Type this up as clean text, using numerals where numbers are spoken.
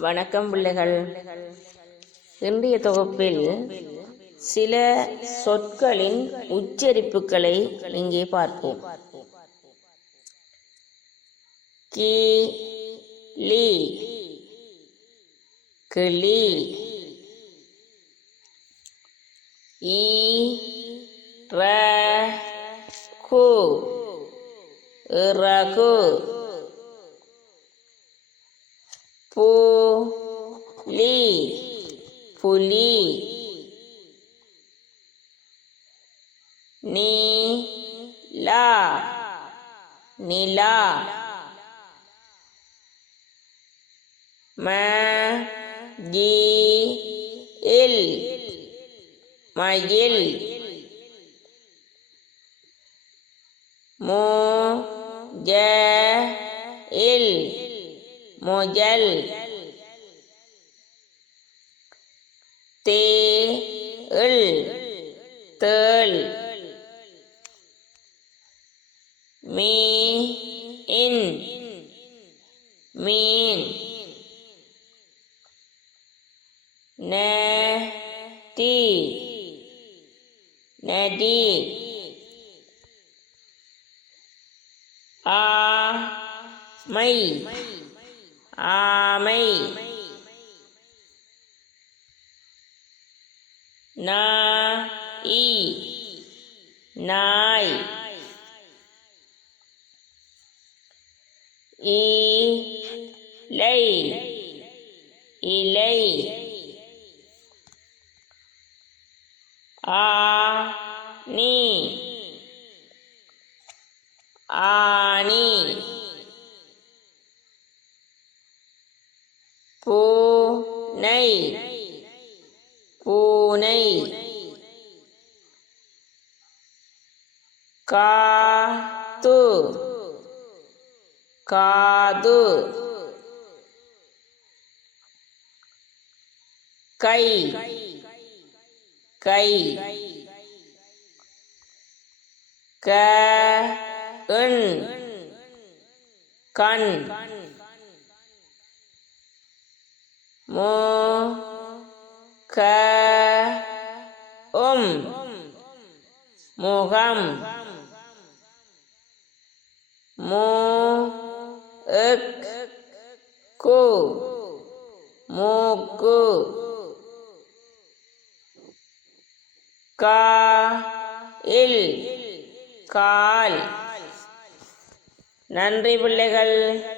வணக்கம் பிள்ளைகள். இன்றைய தொகுப்பில் சில சொற்களின் உச்சரிப்புகளை இங்கே பார்ப்போம். கிளி, கிளி. இறகு, இறகு. புலி, புலி. நிலா, நிலா. மயில், மயில். முயல், முயல். தேள், தேள். மீன், மீன். நதி, நதி. ஆமை, ஆமை. நாய், நாய். இலை, இலை. ஆணி, ஆணி. பூனை, பூனை. காது, காது. கை, கை. கண், கண். முகம், முகம். மூக்கு, மூக்கு. கால், கால். நன்றி பிள்ளைகள்.